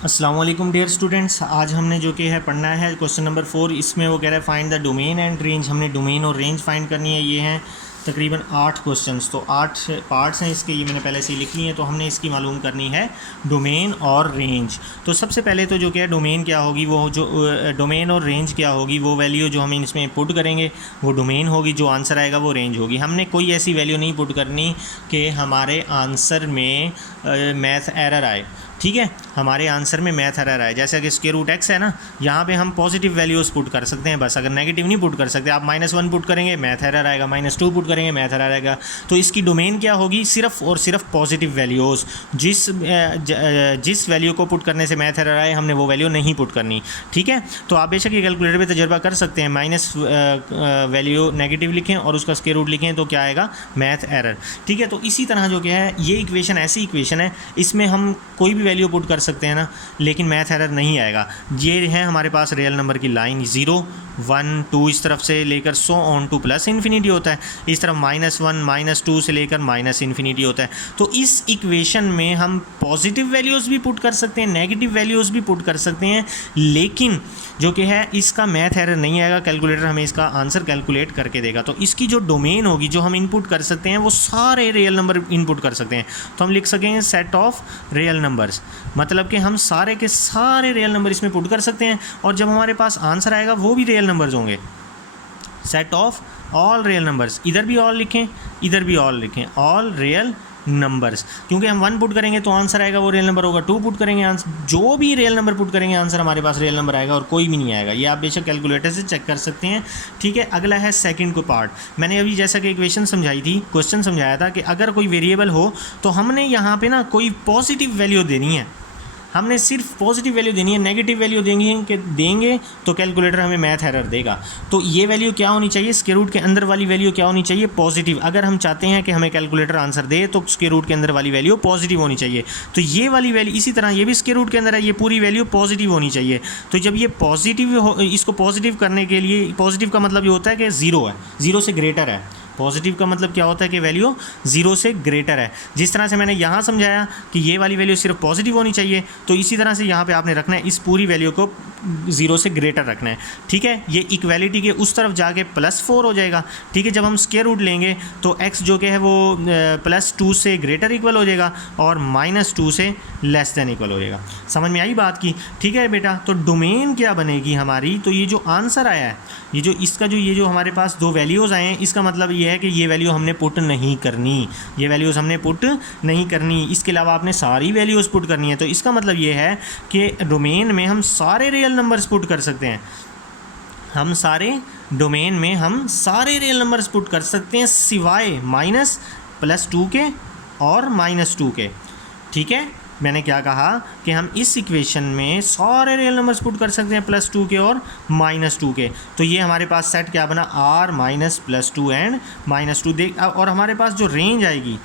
अस्सलाम वालेकुम dear students. आज हमने जो कि है पढ़ना है क्वेश्चन नंबर 4। इसमें वो कह रहा है find the domain and range. हमने डोमेन और रेंज फाइंड करनी है। ये हैं तकरीबन 8 क्वेश्चंस, तो 8 पार्ट्स हैं इसके। ये मैंने पहले से ही लिख लिए हैं। तो हमने इसकी मालूम करनी है डोमेन और रेंज। तो सबसे पहले तो जो क्या है डोमेन क्या होगी, वो जो डोमेन और रेंज क्या होगी, वो वैल्यू जो हम इसमें पुट करेंगे वो डोमेन होगी, जो आंसर आएगा वो रेंज होगी। हमने कोई ऐसी वैल्यू नहीं पुट करनी कि हमारे आंसर में मैथ एरर आए। ठीक है, हमारे आंसर में मैथ एरर आए। जैसे कि स्क्वायर रूट एक्स है ना, यहाँ पे हम पॉजिटिव वैल्यूज़ पुट कर सकते हैं बस, अगर नेगेटिव नहीं पुट कर सकते। आप -1 पुट करेंगे मैथ एरर आएगा, -2 पुट करेंगे मैथ एरर आएगा। तो इसकी डोमेन क्या होगी, सिर्फ और सिर्फ पॉजिटिव वैल्यूज़। जिस वैल्यू को पुट करने से मैथ एरर आए हमने वो वैल्यू नहीं पुट करनी। ठीक है, तो आप बेशक ये कैलकुलेटर पे तजर्बा कर सकते हैं। माइनस वैल्यू नेगेटिव लिखें और उसका स्क्वायर रूट लिखें तो क्या आएगा, मैथ एरर। ठीक है, तो इसी तरह जो क्या है ये इक्वेशन ऐसी इक्वेशन है, इसमें हम कोई भी वैल्यू पुट कर सकते हैं ना, लेकिन मैथ एरर नहीं आएगा। ये है हमारे पास रियल नंबर की लाइन, 0 1 2 इस तरफ से लेकर so on two plus infinity होता है। इस तरफ -1 -2 से लेकर माइनस इन्फिनिटी होता है। तो इस इक्वेशन में हम पॉजिटिव वैल्यूज़ भी पुट कर सकते हैं, नेगेटिव वैल्यूज़ भी पुट कर सकते हैं, लेकिन जो कि है इसका मैथ एरर नहीं आएगा। कैलकुलेटर हमें इसका आंसर कैलकुलेट करके देगा। तो इसकी जो डोमेन होगी, जो हम इनपुट कर सकते हैं, वो सारे रियल नंबर इनपुट कर सकते हैं। तो हम लिख सकेंगे सेट ऑफ रियल नंबर्स, मतलब कि हम सारे के सारे रियल नंबर इसमें पुट कर सकते हैं। और जब हमारे पास आंसर आएगा वो भी रियल नंबर्स होंगे। Set of all real numbers, इधर भी ऑल लिखें, इधर भी ऑल लिखें, ऑल रियल नंबर्स। क्योंकि हम 1 पुट करेंगे तो आंसर आएगा वो रियल नंबर होगा, 2 पुट करेंगे आंसर, जो भी रियल नंबर पुट करेंगे आंसर हमारे पास रियल नंबर आएगा और कोई भी नहीं आएगा। ये आप बेशक कैलकुलेटर से चेक कर सकते हैं। ठीक है, अगला है सेकंड को पार्ट। मैंने अभी जैसा कि इक्वेशन समझाई थी, क्वेश्चन समझाया था कि अगर कोई वेरिएबल हो तो हमने यहाँ पे ना कोई पॉजिटिव वैल्यू देनी है। हमने सिर्फ पॉजिटिव वैल्यू देनी है, नेगेटिव वैल्यू देंगे तो कैलकुलेटर हमें मैथ एरर देगा। तो ये वैल्यू क्या होनी चाहिए, स्क्वायर रूट के अंदर वाली वैल्यू क्या होनी चाहिए, पॉजिटिव। अगर हम चाहते हैं कि हमें कैलकुलेटर आंसर दे तो स्क्वायर रूट के अंदर वाली वैल्यू पॉजिटिव होनी चाहिए। तो ये वाली वैल्यू इसी तरह ये भी स्क्वायर रूट के अंदर है, ये पूरी वैल्यू पॉजिटिव होनी चाहिए। तो जब ये पॉजिटिव हो, इसको पॉजिटिव करने के लिए, पॉजिटिव का मतलब ये होता है कि 0 है, 0 से ग्रेटर है। पॉजिटिव का मतलब क्या होता है कि वैल्यू 0 से ग्रेटर है। जिस तरह से मैंने यहाँ समझाया कि ये वाली वैल्यू सिर्फ पॉजिटिव होनी चाहिए, तो इसी तरह से यहाँ पे आपने रखना है, इस पूरी वैल्यू को 0 से ग्रेटर रखना है। ठीक है, ये इक्वालिटी के उस तरफ जाके +4 हो जाएगा। ठीक है, जब हम स्क्वायर रूट लेंगे तो x जो कि है वो +2 से ग्रेटर इक्वल हो जाएगा और -2 से लेस देन इक्वल हो जाएगा। समझ में आई बात की? ठीक है बेटा, तो डोमेन क्या बनेगी हमारी, तो ये जो आंसर आया है, ये जो इसका जो ये जो हमारे पास 2 वैल्यूज़ आए हैं, इसका मतलब ये है कि ये वैल्यू हमने पुट नहीं करनी, ये वैल्यूज़ हमने पुट नहीं करनी। इसके अलावा आपने सारी वैल्यूज़ पुट करनी है। तो इसका मतलब ये है कि डोमेन में हम सारे रियल नंबर्स पुट कर सकते हैं। हम सारे डोमेन में हम सारे रियल नंबर्स पुट कर सकते हैं सिवाय -+2 के और -2 के। ठीक है, मैंने क्या कहा कि हम इस इक्वेशन में सारे रियल नंबर्स पुट कर सकते हैं +2 के और -2 के। तो ये हमारे पास सेट क्या बना, R -+2 एंड -2। देख, और हमारे पास जो रेंज आएगी,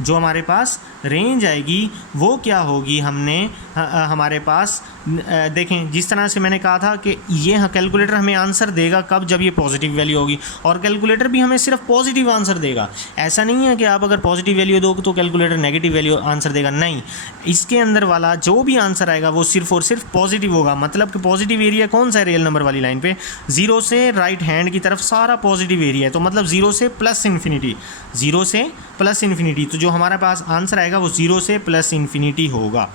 जो हमारे पास रेंज आएगी वो क्या होगी, हमारे पास देखें, जिस तरह से मैंने कहा था कि ये कैलकुलेटर हमें आंसर देगा कब, जब ये पॉजिटिव वैल्यू होगी। और कैलकुलेटर भी हमें सिर्फ पॉजिटिव आंसर देगा। ऐसा नहीं है कि आप अगर पॉजिटिव वैल्यू दो तो कैलकुलेटर नेगेटिव वैल्यू आंसर देगा, नहीं। इसके अंदर वाला जो भी आंसर आएगा वो सिर्फ और सिर्फ पॉजिटिव होगा। मतलब कि पॉजिटिव एरिया कौन सा है रियल नंबर वाली लाइन पे, 0 से राइट हैंड की तरफ सारा पॉजिटिव एरिया है। तो मतलब 0 से प्लस इन्फिनिटी, 0 से प्लस इन्फिनिटी। तो जो हमारे पास आंसर आएगा वो 0 से प्लस इन्फिनिटी होगा।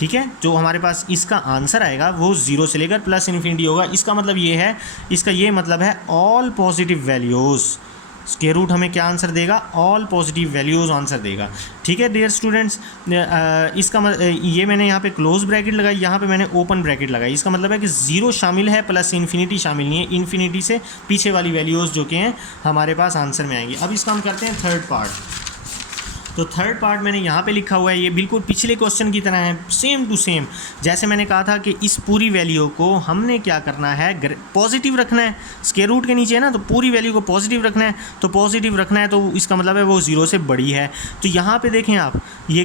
ठीक है, जो हमारे पास इसका आंसर आएगा वो 0 से लेकर प्लस इन्फिनिटी होगा। इसका मतलब ये है, इसका ये मतलब है all positive values. Square root हमें क्या आंसर देगा, ऑल पॉजिटिव वैल्यूज़ आंसर देगा। ठीक है डियर स्टूडेंट्स, ये मैंने यहाँ पे क्लोज ब्रैकेट लगाई, यहाँ पे मैंने ओपन ब्रैकेट लगाई। इसका मतलब है कि 0 शामिल है प्लस इन्फिनिटी शामिल नहीं है। इन्फिनिटी से पीछे वाली वैल्यूज़ जो कि हैं हमारे पास आंसर में आएंगी। अब इसका हम करते हैं थर्ड पार्ट। तो थर्ड पार्ट मैंने यहाँ पे लिखा हुआ है, ये बिल्कुल पिछले क्वेश्चन की तरह है, सेम टू सेम। जैसे मैंने कहा था कि इस पूरी वैल्यू को हमने क्या करना है, पॉजिटिव रखना है। स्क्वायर रूट के नीचे है ना, तो पूरी वैल्यू को पॉजिटिव रखना है। तो पॉजिटिव रखना है तो इसका मतलब है वो 0 से बड़ी है। तो यहाँ पे देखें आप, ये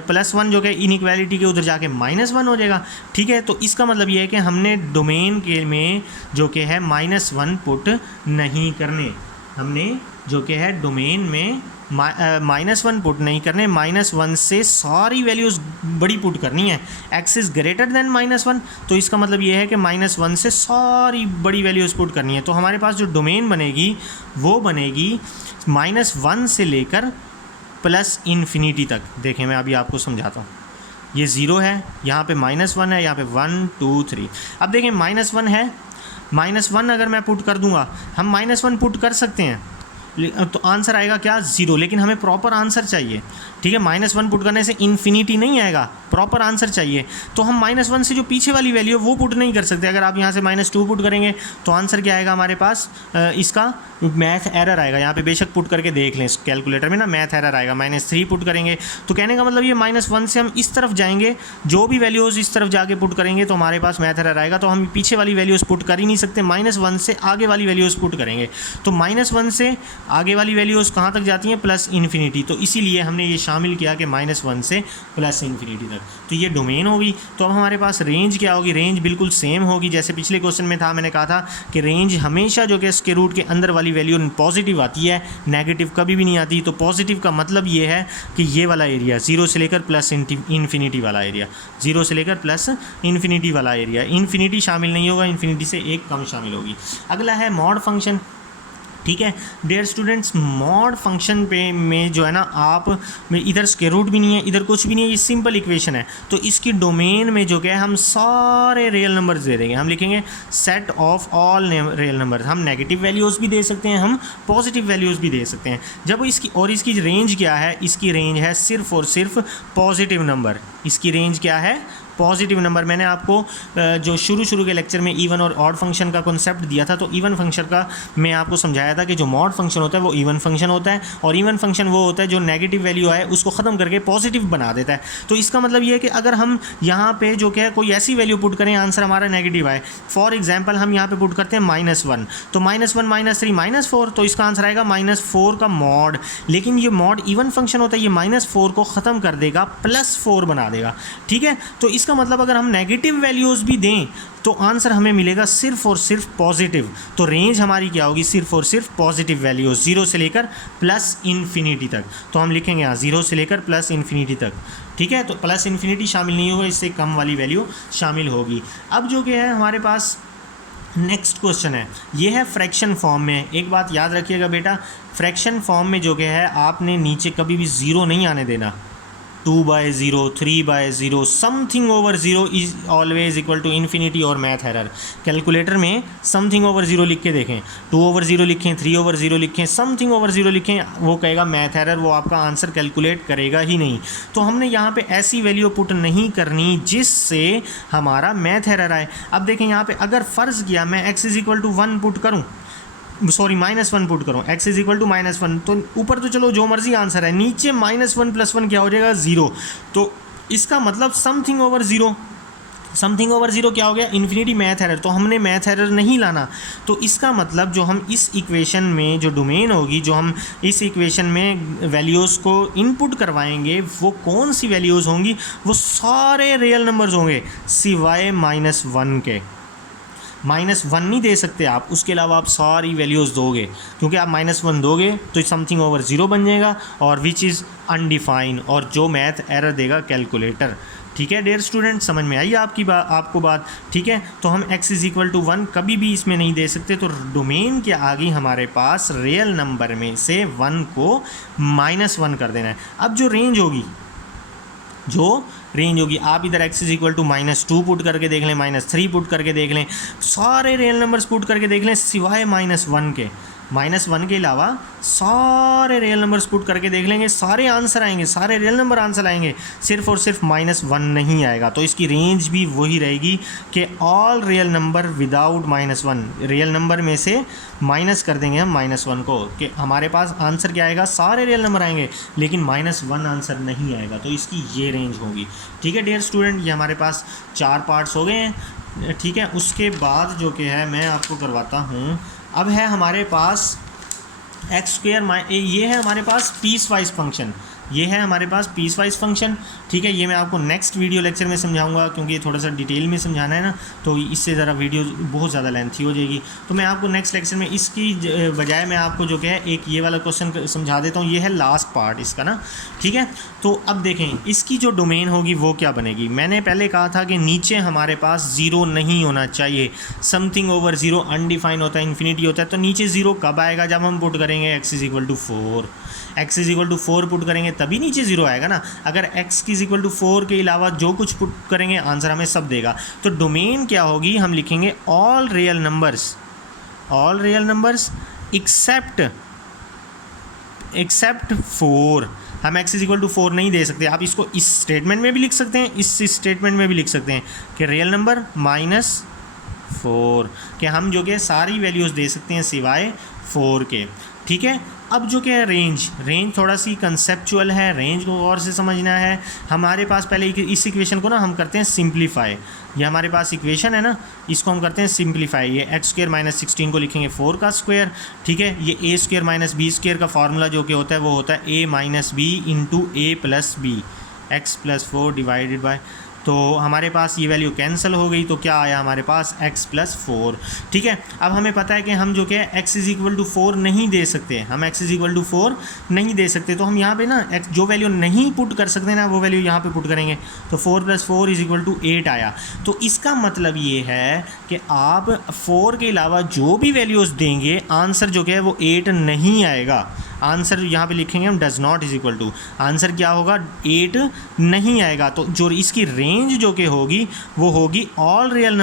+1 जो कि इनइक्वालिटी के उधर जाके -1 हो जाएगा। ठीक है, तो इसका मतलब ये है कि हमने डोमेन के में जो कि है -1 पुट नहीं करने। हमने जो कि है डोमेन में -1 पुट नहीं करने, -1 से सारी वैल्यूज़ बड़ी पुट करनी है। x इज़ ग्रेटर देन -1, तो इसका मतलब ये है कि -1 से सारी बड़ी वैल्यूज़ पुट करनी है। तो हमारे पास जो डोमेन बनेगी वो बनेगी -1 से लेकर +∞ तक। देखें मैं अभी आपको समझाता हूँ। ये 0 है, यहाँ पे -1 है, यहाँ पे 1 2 3। अब देखें -1 है, -1 अगर मैं पुट कर दूंगा, हम -1 पुट कर सकते हैं तो आंसर आएगा क्या 0, लेकिन हमें प्रॉपर आंसर चाहिए। ठीक है, -1 पुट करने से इन्फिनिटी नहीं आएगा, प्रॉपर आंसर चाहिए। तो हम -1 से जो पीछे वाली वैल्यू है वो पुट नहीं कर सकते। अगर आप यहाँ से -2 पुट करेंगे तो आंसर क्या आएगा हमारे पास, इसका मैथ एरर आएगा। यहाँ पे बेशक पुट करके देख लें कैलकुलेटर में ना, मैथ एरर आएगा। -3 पुट करेंगे तो कहने का मतलब ये -1 से हम इस तरफ जाएंगे, जो भी वैल्यूज़ इस तरफ जाके पुट करेंगे तो हमारे पास मैथ एरर आएगा। तो हम पीछे वाली वैल्यूज़ पुट कर ही नहीं सकते, -1 से आगे वाली वैल्यूज़ पुट करेंगे। तो -1 से आगे वाली वैल्यूज़ कहाँ तक जाती हैं, +∞। तो इसीलिए हमने ये शामिल किया कि -1 से +∞ तक। तो ये डोमेन होगी। तो अब हमारे पास रेंज क्या होगी, रेंज बिल्कुल सेम होगी जैसे पिछले क्वेश्चन में था। मैंने कहा था कि रेंज हमेशा जो कि स्क्वायर रूट के अंदर वाली वैल्यू पॉजिटिव आती है, नेगेटिव कभी भी नहीं आती। तो पॉजिटिव का मतलब ये है कि ये वाला एरिया 0 से लेकर +∞ वाला एरिया, 0 से लेकर +∞ वाला एरिया, इन्फिनिटी शामिल नहीं होगा, इन्फिनिटी से एक कम शामिल होगी। अगला है मॉड फंक्शन। ठीक है डियर स्टूडेंट्स, मॉड फंक्शन पे में जो है ना, आप इधर स्क्वायर रूट भी नहीं है, इधर कुछ भी नहीं है, ये सिंपल इक्वेशन है। तो इसकी डोमेन में जो क्या है, हम सारे रियल नंबर्स दे देंगे। हम लिखेंगे set of all real numbers. हम नेगेटिव वैल्यूज़ भी दे सकते हैं, हम पॉजिटिव वैल्यूज़ भी दे सकते हैं। जब इसकी रेंज क्या है, इसकी रेंज है सिर्फ और सिर्फ पॉजिटिव नंबर। इसकी रेंज क्या है, पॉजिटिव नंबर। मैंने आपको जो शुरू के लेक्चर में इवन और ऑड फंक्शन का कॉन्सेप्ट दिया था, तो इवन फंक्शन का मैं आपको समझाया था कि जो मॉड फंक्शन होता है वो इवन फंक्शन होता है, और इवन फंक्शन वो होता है जो नेगेटिव वैल्यू आए उसको ख़त्म करके पॉजिटिव बना देता है। तो इसका मतलब ये है कि अगर हम यहाँ पे जो क्या है कोई ऐसी वैल्यू पुट करें, आंसर हमारा नेगेटिव आए। फॉर एग्जाम्पल हम यहाँ पे पुट करते हैं -1, तो -1 -3 -4, तो इसका आंसर आएगा -4 का मॉड। लेकिन ये मॉड इवन फंक्शन होता है, ये -4 को ख़त्म कर देगा, +4 बना देगा। ठीक है, तो इसका मतलब अगर हम नेगेटिव वैल्यूज़ भी दें तो आंसर हमें मिलेगा सिर्फ और सिर्फ पॉजिटिव। तो रेंज हमारी क्या होगी, सिर्फ और सिर्फ पॉजिटिव वैल्यूज़ 0 से लेकर +∞ तक। तो हम लिखेंगे यहाँ 0 से लेकर +∞ तक। ठीक है, तो +∞ शामिल नहीं होगा, इससे कम वाली वैल्यू शामिल होगी। अब जो कि है हमारे पास नेक्स्ट क्वेश्चन है, ये है फ्रैक्शन फॉर्म में। एक बात याद रखिएगा बेटा, फ्रैक्शन फॉर्म में जो कि है आपने नीचे कभी भी 0 नहीं आने देना। 2/0, 3/0, something over 0 is always equal to infinity और मैथ एरर। कैलकुलेटर में समथिंग ओवर 0 लिख के देखें, 2/0 लिखें, 3/0 लिखें, समथिंग ओवर 0 लिखें, वो कहेगा मैथ एरर, वो आपका आंसर कैलकुलेट करेगा ही नहीं। तो हमने यहाँ पे ऐसी वैल्यू पुट नहीं करनी जिससे हमारा मैथ एरर आए। अब देखें यहाँ पे अगर फ़र्ज़ किया मैं x is equal to 1 put करूँ, सॉरी -1 पुट करूँ, x इज़ इक्वल टू -1, तो ऊपर तो चलो जो मर्जी आंसर है, नीचे -1 + 1 क्या हो जाएगा 0। तो इसका मतलब समथिंग ओवर 0, समथिंग ओवर 0 क्या हो गया, इन्फिनिटी मैथ एरर। तो हमने मैथ एरर नहीं लाना। तो इसका मतलब जो हम इस इक्वेशन में जो डोमेन होगी, जो हम इस इक्वेशन में वैल्यूज़ को इनपुट करवाएंगे, वो कौन सी वैल्यूज़ होंगी, वो सारे रियल नंबर्स होंगे सिवाय -1 के। -1 नहीं दे सकते आप, उसके अलावा आप सारी वैल्यूज़ दोगे, क्योंकि आप -1 दोगे तो समथिंग ओवर 0 बन जाएगा, और विच इज़ अनडिफाइन, और जो मैथ एरर देगा कैलकुलेटर। ठीक है डियर स्टूडेंट, समझ में आई आपको बात। ठीक है, तो हम x इज़ इक्वल टू 1 कभी भी इसमें नहीं दे सकते। तो डोमेन के आगे हमारे पास रियल नंबर में से 1 को -1 कर देना है। अब जो रेंज होगी, आप इधर x is equal to -2 put करके देख लें, -3 पुट करके देख लें, सारे रियल नंबर्स पुट करके देख लें सिवाय -1 के। -1 के अलावा सारे रियल नंबर्स पुट करके देख लेंगे, सारे आंसर आएंगे, सारे रियल नंबर आंसर आएंगे, सिर्फ और सिर्फ -1 नहीं आएगा। तो इसकी रेंज भी वही रहेगी कि all real number without -1, real number में से माइनस कर देंगे हम -1 को, कि हमारे पास आंसर क्या आएगा, सारे रियल नंबर आएंगे, लेकिन -1 आंसर नहीं आएगा। तो इसकी ये रेंज होगी। ठीक है डियर स्टूडेंट, ये हमारे पास 4 पार्ट्स हो गए हैं। ठीक है, उसके बाद जो कि है मैं आपको करवाता हूँ, अब है हमारे पास x², ये है हमारे पास पीस वाइज फंक्शन। ये है हमारे पास पीस वाइज फंक्शन, ठीक है। ये मैं आपको नेक्स्ट वीडियो लेक्चर में समझाऊंगा, क्योंकि ये थोड़ा सा डिटेल में समझाना है ना, तो इससे ज़रा वीडियो बहुत ज़्यादा लेंथी हो जाएगी। तो मैं आपको नेक्स्ट लेक्चर में इसकी बजाय मैं आपको जो है एक ये वाला क्वेश्चन समझा देता हूँ। ये है लास्ट पार्ट इसका ना, ठीक है। तो अब देखें इसकी जो डोमेन होगी वो क्या बनेगी। मैंने पहले कहा था कि नीचे हमारे पास ज़ीरो नहीं होना चाहिए, समथिंग ओवर ज़ीरो अनडिफाइंड होता है, इन्फिनिटी होता है। तो नीचे ज़ीरो कब आएगा, जब हम पुट करेंगे x is equal to 4, x is equal to 4 put करेंगे तभी नीचे ज़ीरो आएगा ना। अगर x इज इक्वल टू 4 के अलावा जो कुछ पुट करेंगे आंसर हमें सब देगा। तो डोमेन क्या होगी, हम लिखेंगे ऑल रियल नंबर्स एक्सेप्ट 4। हम x इज इक्वल टू 4 नहीं दे सकते। आप इसको इस स्टेटमेंट में भी लिख सकते हैं, इस स्टेटमेंट में भी लिख सकते हैं कि रियल नंबर -4, कि हम जो कि सारी वैल्यूज़ दे सकते हैं सिवाय 4 के, ठीक है। अब जो कि है रेंज थोड़ा सी कंसेप्चुअल है, रेंज को और से समझना है। हमारे पास पहले इस इक्वेशन को ना हम करते हैं सिंप्लीफाई। ये हमारे पास इक्वेशन है ना, इसको हम करते हैं सिंप्लीफाई। ये x² - 16 को लिखेंगे 4 का स्क्वायर, ठीक है। ये a² - b² का फार्मूला जो कि होता है वो होता है a - b into a + b, x + 4 divided by, तो हमारे पास ये वैल्यू कैंसिल हो गई, तो क्या आया हमारे पास x + 4, ठीक है। अब हमें पता है कि हम जो कि x इज इक्वल टू 4 नहीं दे सकते, हम x इज इक्वल टू 4 नहीं दे सकते। तो हम यहाँ पे ना x जो वैल्यू नहीं पुट कर सकते ना वो वैल्यू यहाँ पे पुट करेंगे, तो 4 + 4 इज इक्वल टू 8 आया। तो इसका मतलब ये है कि आप 4 के अलावा जो भी वैल्यूज़ देंगे आंसर जो कि है वो 8 नहीं आएगा। आंसर यहाँ पे लिखेंगे हम does not is equal to, answer क्या होगा 8 नहीं आएगा। तो जो इसकी रेंज जो कि होगी वो होगी ऑल रियल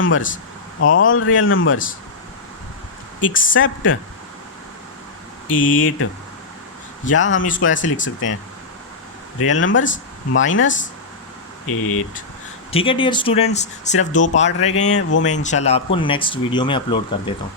नंबर्स एक्सेप्ट 8, या हम इसको ऐसे लिख सकते हैं रियल नंबर्स -8, ठीक है डियर स्टूडेंट्स। सिर्फ 2 पार्ट रह गए हैं, वो मैं इंशाल्लाह आपको नेक्स्ट वीडियो में अपलोड कर देता हूँ।